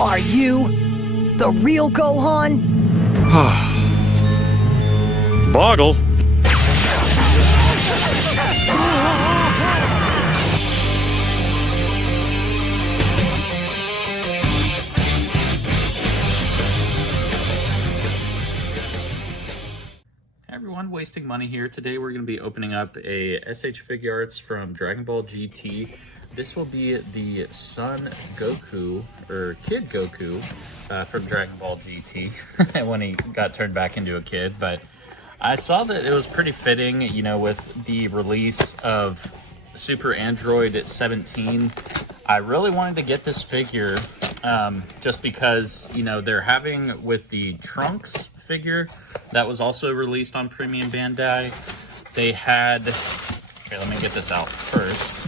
Are you the real Gohan? Boggle. Everyone, wasting money here. Today we're going to be opening up a SH Figuarts from Dragon Ball GT. This will be the Son Goku, or Kid Goku, from Dragon Ball GT when he got turned back into a kid. But I saw that it was pretty fitting, you know, with the release of Super Android 17. I really wanted to get this figure just because, you know, they're having with the Trunks figure that was also released on Premium Bandai. They had, okay, let me get this out first.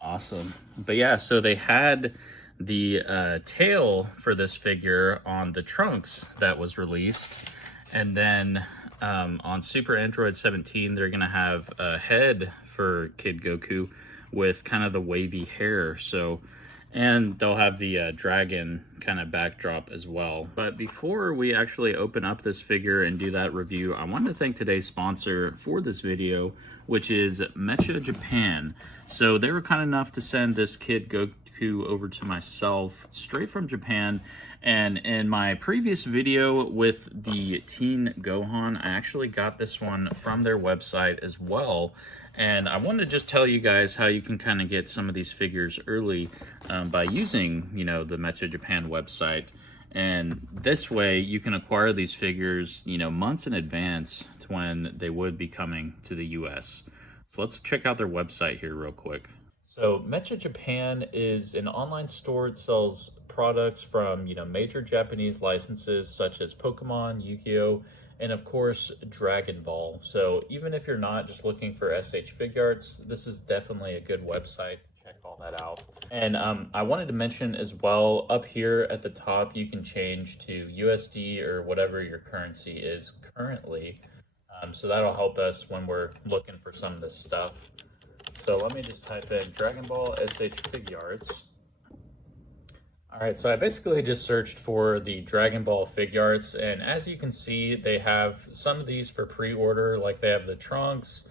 Awesome. But yeah, so they had the tail for this figure on the Trunks that was released. And then on Super Android 17, they're going to have a head for Kid Goku with kind of the wavy hair. So, and they'll have the dragon kind of backdrop as well. But before we actually open up this figure and do that review, I wanted to thank today's sponsor for this video, which is Meccha-Japan. So they were kind enough to send this Kid Goku over to myself straight from Japan. And in my previous video with the Teen Gohan, I actually got this one from their website as well. And I wanted to just tell you guys how you can kind of get some of these figures early by using, you know, the Meccha-Japan website. And this way you can acquire these figures, you know, months in advance to when they would be coming to the US. So let's check out their website here real quick. So Meccha-Japan is an online store. It sells products from, you know, major Japanese licenses such as Pokemon, Yu-Gi-Oh!, and of course, Dragon Ball. So even if you're not just looking for SH Figuarts, this is definitely a good website to check all that out. And I wanted to mention as well, up here at the top, you can change to USD or whatever your currency is currently. So that'll help us when we're looking for some of this stuff. So let me just type in Dragon Ball SH Figuarts. All right, so I basically just searched for the Dragon Ball Figuarts, and as you can see, they have some of these for pre-order, like they have the Trunks,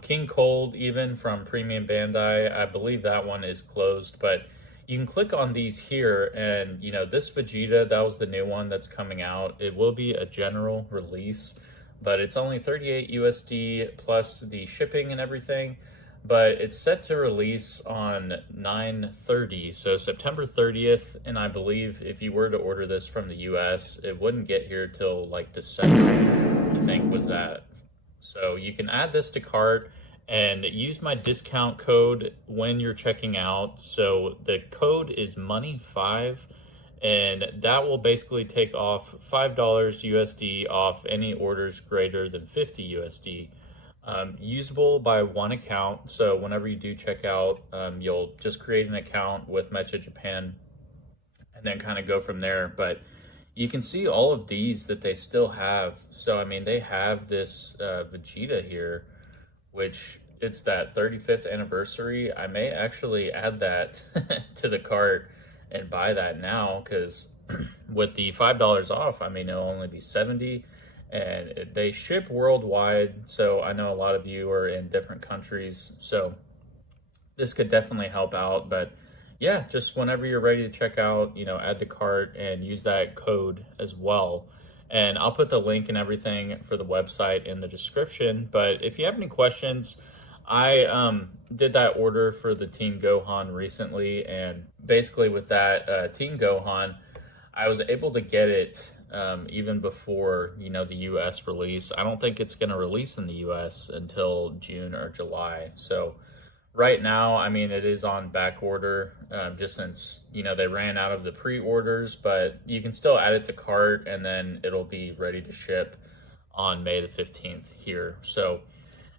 King Cold even from Premium Bandai. I believe that one is closed, but you can click on these here, and you know, this Vegeta, that was the new one that's coming out. It will be a general release, but it's only 38 USD plus the shipping and everything. But it's set to release on 9/30, so September 30th, and I believe if you were to order this from the US, it wouldn't get here till like December, I think was that. So you can add this to cart and use my discount code when you're checking out. So the code is money5, and that will basically take off $5 USD off any orders greater than 50 USD. Usable by one account, so whenever you do check out, you'll just create an account with Meccha-Japan and then kind of go from there. But you can see all of these that they still have. So I mean, they have this Vegeta here, which it's that 35th anniversary. I may actually add that to the cart and buy that now, because with the $5 off, I mean, it'll only be 70. And they ship worldwide, so I know a lot of you are in different countries, so this could definitely help out. But yeah, just whenever you're ready to check out, you know, add to cart and use that code as well. And I'll put the link and everything for the website in the description. But if you have any questions, I did that order for the Teen Gohan recently, and basically with that Teen Gohan, I was able to get it even before, you know, the US release. I don't think it's going to release in the US until June or July. So right now, I mean, it is on back order, just since, you know, they ran out of the pre-orders, but you can still add it to cart and then it'll be ready to ship on May the 15th here. So,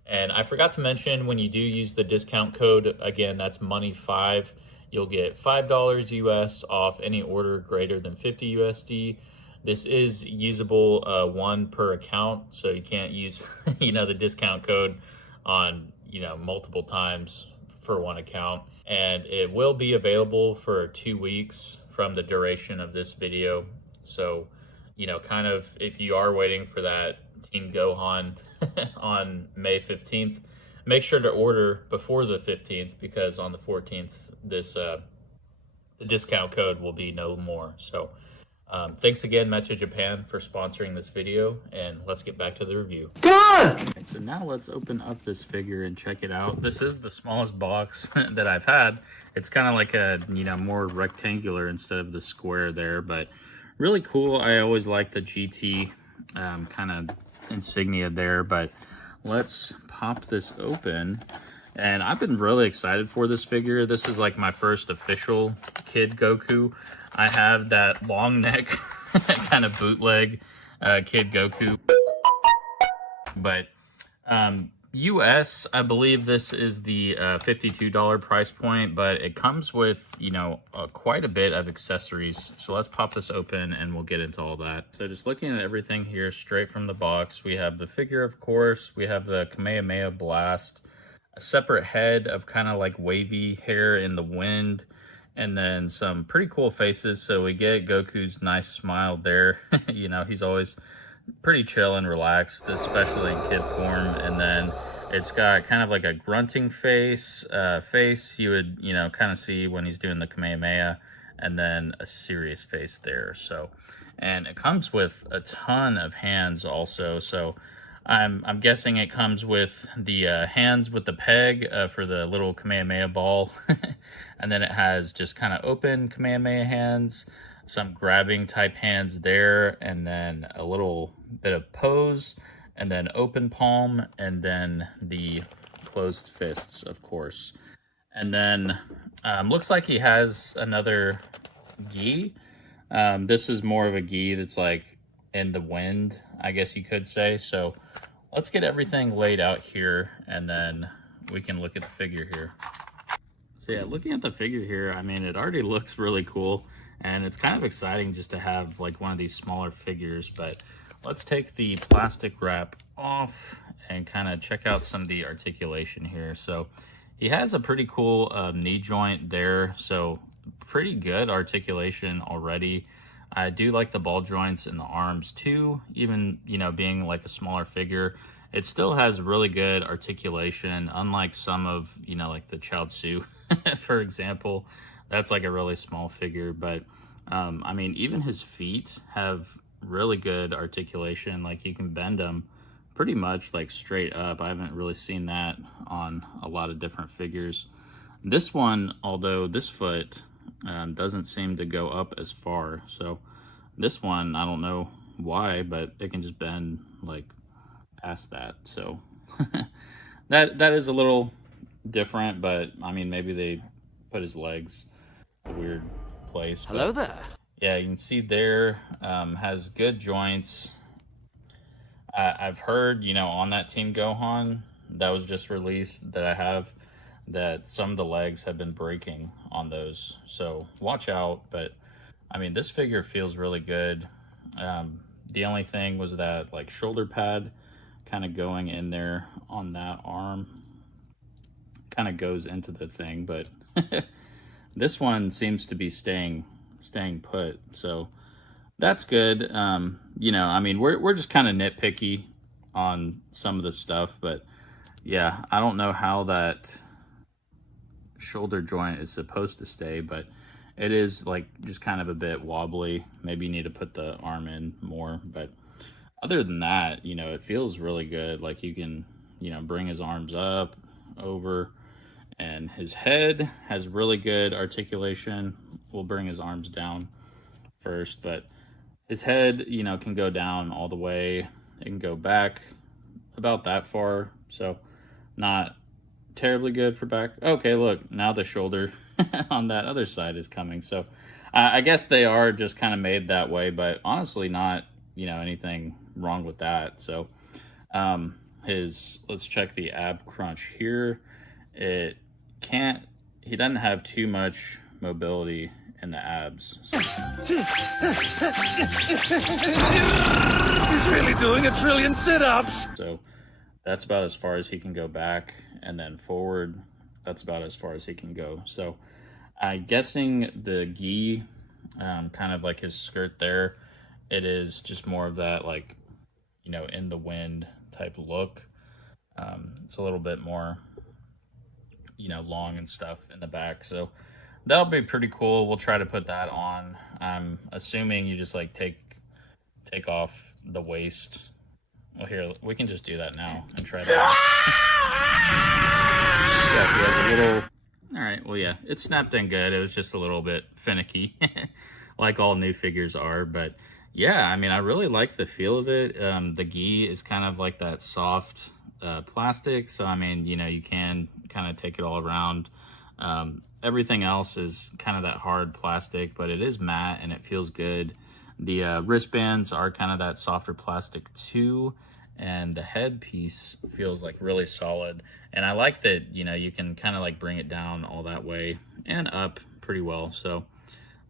and I forgot to mention, when you do use the discount code, again, that's money5, you'll get $5 US off any order greater than 50 USD. This is usable one per account, so you can't use, you know, the discount code on, you know, multiple times for one account. and it will be available for 2 weeks from the duration of this video. So, you know, kind of if you are waiting for that Team Gohan on May 15th, make sure to order before the 15th, because on the 14th, this the discount code will be no more. So thanks again, Meccha-Japan, for sponsoring this video, and let's get back to the review. Good! And so now let's open up this figure and check it out. This is the smallest box that I've had. It's kind of like a, you know, more rectangular instead of the square there, but really cool. I always like the GT kind of insignia there, but let's pop this open. And I've been really excited for this figure. This is like my first official Kid Goku. I have that long neck kind of bootleg Kid Goku. But US, I believe this is the $52 price point, but it comes with, you know, quite a bit of accessories. So let's pop this open and we'll get into all that. So just looking at everything here straight from the box, we have the figure, of course. We have the Kamehameha Blast, a separate head of kind of like wavy hair in the wind, and then some pretty cool faces. So we get Goku's nice smile there. You know, he's always pretty chill and relaxed, especially in kid form. And then it's got kind of like a grunting face you would, you know, kind of see when he's doing the Kamehameha, and then a serious face there. So, and it comes with a ton of hands also. So I'm guessing it comes with the hands with the peg for the little Kamehameha ball. And then it has just kind of open Kamehameha hands, some grabbing type hands there, and then a little bit of pose, and then open palm, and then the closed fists, of course. And then looks like he has another gi. This is more of a gi that's like in the wind, I guess you could say. So let's get everything laid out here, and then we can look at the figure here. So yeah, looking at the figure here, I mean, it already looks really cool, and it's kind of exciting just to have like one of these smaller figures. But let's take the plastic wrap off and kind of check out some of the articulation here. So he has a pretty cool knee joint there, so pretty good articulation already. I do like the ball joints in the arms too, even, you know, being like a smaller figure. It still has really good articulation, unlike some of, you know, like the Chaozu, for example. That's like a really small figure, but I mean, even his feet have really good articulation. Like you can bend them pretty much like straight up. I haven't really seen that on a lot of different figures. This one, although this foot doesn't seem to go up as far. So this one, I don't know why, but it can just bend like past that. So that is a little different, but I mean, maybe they put his legs in a weird place. Hello there. Yeah, you can see there, has good joints. I've heard, you know, on that Team Gohan that was just released that I have, that some of the legs have been breaking on those. So watch out. But I mean, this figure feels really good. The only thing was that like shoulder pad kind of going in there on that arm, kind of goes into the thing, but this one seems to be staying put, so that's good. You know, I mean, we're just kind of nitpicky on some of the stuff, but yeah, I don't know how that shoulder joint is supposed to stay, but it is like just kind of a bit wobbly. Maybe you need to put the arm in more, but other than that, you know, it feels really good. Like you can, you know, bring his arms up, over, and his head has really good articulation. We'll bring his arms down first, but his head, you know, can go down all the way. It can go back about that far, so not terribly good for back. Okay, look, now the shoulder on that other side is coming. So I guess they are just kind of made that way, but honestly not, you know, anything wrong with that. So let's check the ab crunch here. He doesn't have too much mobility in the abs. So. He's really doing 1,000,000,000,000 sit-ups. So that's about as far as he can go back, and then forward that's about as far as he can go. So I'm guessing the gi, kind of like his skirt there, it is just more of that, like, you know, in the wind type look. It's a little bit more, you know, long and stuff in the back. So that'll be pretty cool. We'll try to put that on. I'm assuming you just like take off the waist. Well, here, we can just do that now and try that. Yeah, he has a little... All right, well, yeah, it snapped in good. It was just a little bit finicky, like all new figures are. But yeah, I mean, I really like the feel of it. The gi is kind of like that soft plastic. So, I mean, you know, you can kind of take it all around. Everything else is kind of that hard plastic, but it is matte and it feels good. The wristbands are kind of that softer plastic too, and the headpiece feels like really solid. And I like that, you know, you can kind of like bring it down all that way and up pretty well. So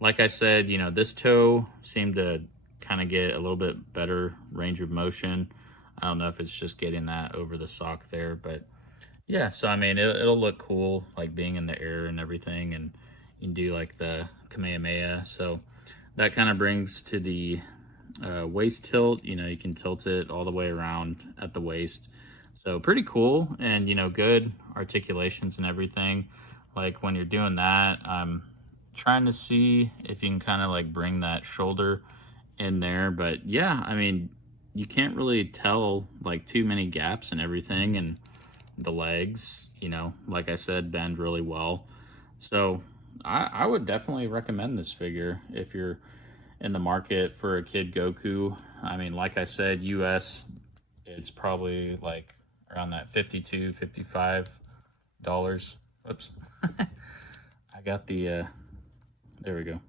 like I said, you know, this toe seemed to kind of get a little bit better range of motion. I don't know if it's just getting that over the sock there, but yeah, so I mean, it'll look cool, like being in the air and everything, and you can do like the Kamehameha. So that kind of brings to the waist tilt. You know, you can tilt it all the way around at the waist. So pretty cool, and you know, good articulations and everything. Like when you're doing that, I'm trying to see if you can kind of like bring that shoulder in there. But yeah, I mean, you can't really tell like too many gaps and everything, and the legs, you know, like I said, bend really well. So I would definitely recommend this figure if you're in the market for a Kid Goku. I mean, like I said, US, it's probably like around that $52, $55. Oops. I got the, there we go.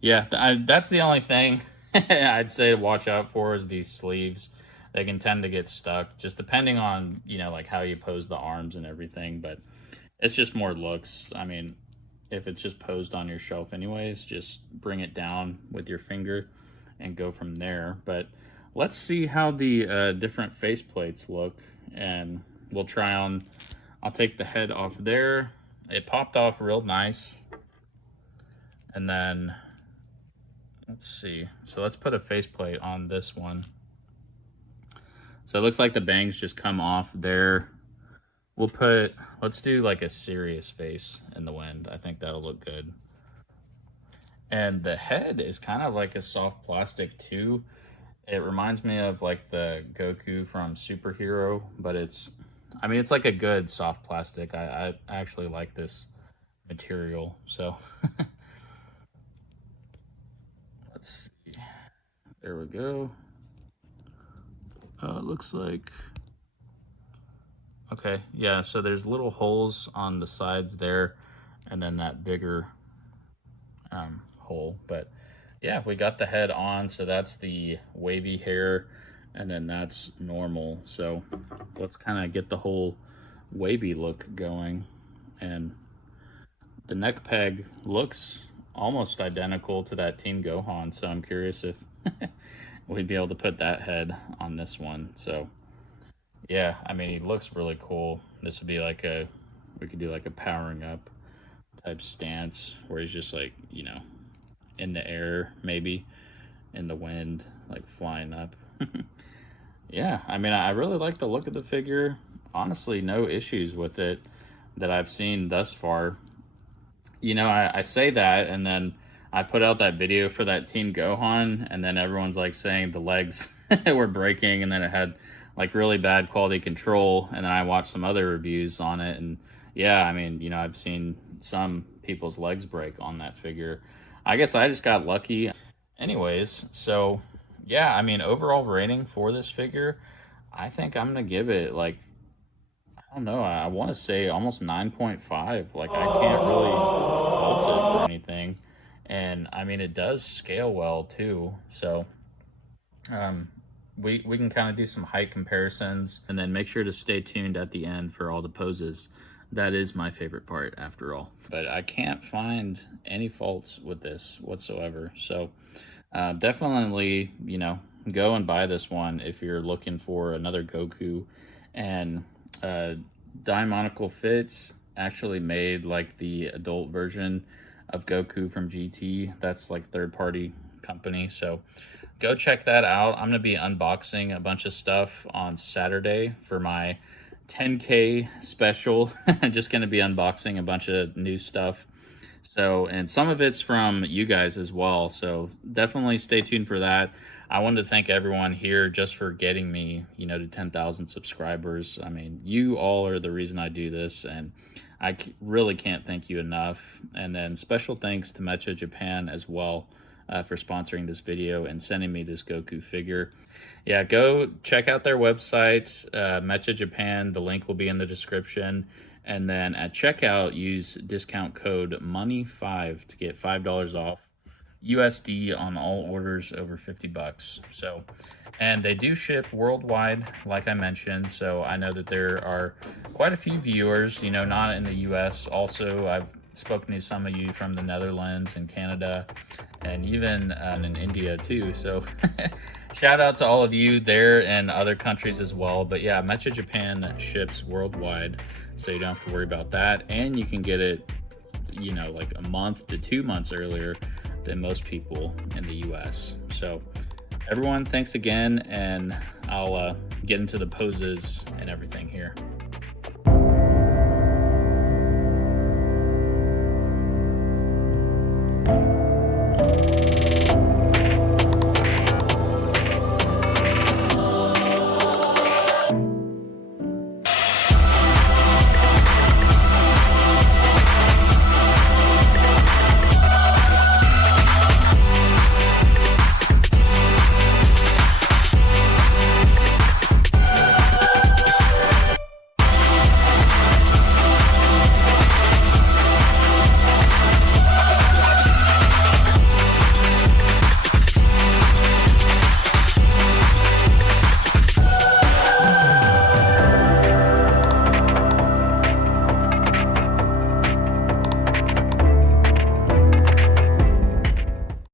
Yeah, that's the only thing I'd say to watch out for is these sleeves. They can tend to get stuck, just depending on, you know, like how you pose the arms and everything. But it's just more looks. I mean, if it's just posed on your shelf anyways, just bring it down with your finger and go from there. But let's see how the different face plates look, and we'll try on. I'll take the head off there. It popped off real nice. And then let's see. So let's put a faceplate on this one. So it looks like the bangs just come off there. Let's do like a serious face in the wind. I think that'll look good. And the head is kind of like a soft plastic too. It reminds me of like the Goku from Superhero, but it's like a good soft plastic. I actually like this material. So let's see. There we go. It looks like, okay, yeah, so there's little holes on the sides there, and then that bigger hole. But yeah, we got the head on, so that's the wavy hair, and then that's normal. So let's kind of get the whole wavy look going. And the neck peg looks almost identical to that Team Gohan, so I'm curious if we'd be able to put that head on this one. So yeah, I mean, he looks really cool. This would be like we could do like a powering up type stance where he's just like, you know, in the air, maybe in the wind, like flying up. Yeah, I mean, I really like the look of the figure. Honestly, no issues with it that I've seen thus far. You know, I say that, and then I put out that video for that Team Gohan, and then everyone's like saying the legs were breaking, and then it had like really bad quality control. And then I watched some other reviews on it, and yeah, I mean, you know, I've seen some people's legs break on that figure. I guess I just got lucky. Anyways, so yeah, I mean, overall rating for this figure, I think I'm gonna give it like, I don't know, I want to say almost 9.5. Like, I can't really fault it for anything. And I mean, it does scale well too. So we can kind of do some height comparisons, and then make sure to stay tuned at the end for all the poses. That is my favorite part after all. But I can't find any faults with this whatsoever. So definitely, you know, go and buy this one if you're looking for another Goku. And Diamonical fits, actually made like the adult version of Goku from GT. That's like third-party company, so go check that out. I'm gonna be unboxing a bunch of stuff on Saturday for my 10K special. I'm just gonna be unboxing a bunch of new stuff. So, and some of it's from you guys as well. So definitely stay tuned for that. I wanted to thank everyone here just for getting me, to 10,000 subscribers. I mean, you all are the reason I do this, and I really can't thank you enough. And then special thanks to Meccha-Japan as well for sponsoring this video and sending me this Goku figure. Yeah, go check out their website, Meccha-Japan. The link will be in the description. And then at checkout, use discount code MONEY5 to get $5 off USD on all orders over 50 bucks. So, and they do ship worldwide, like I mentioned. So I know that there are quite a few viewers, not in the US. Also, I've spoken to some of you from the Netherlands and Canada, and even in India too. So shout out to all of you there and other countries as well. But yeah, Meccha-Japan ships worldwide, so you don't have to worry about that. And you can get it, like a month to 2 months earlier than most people in the US. So everyone, thanks again, and I'll get into the poses and everything here.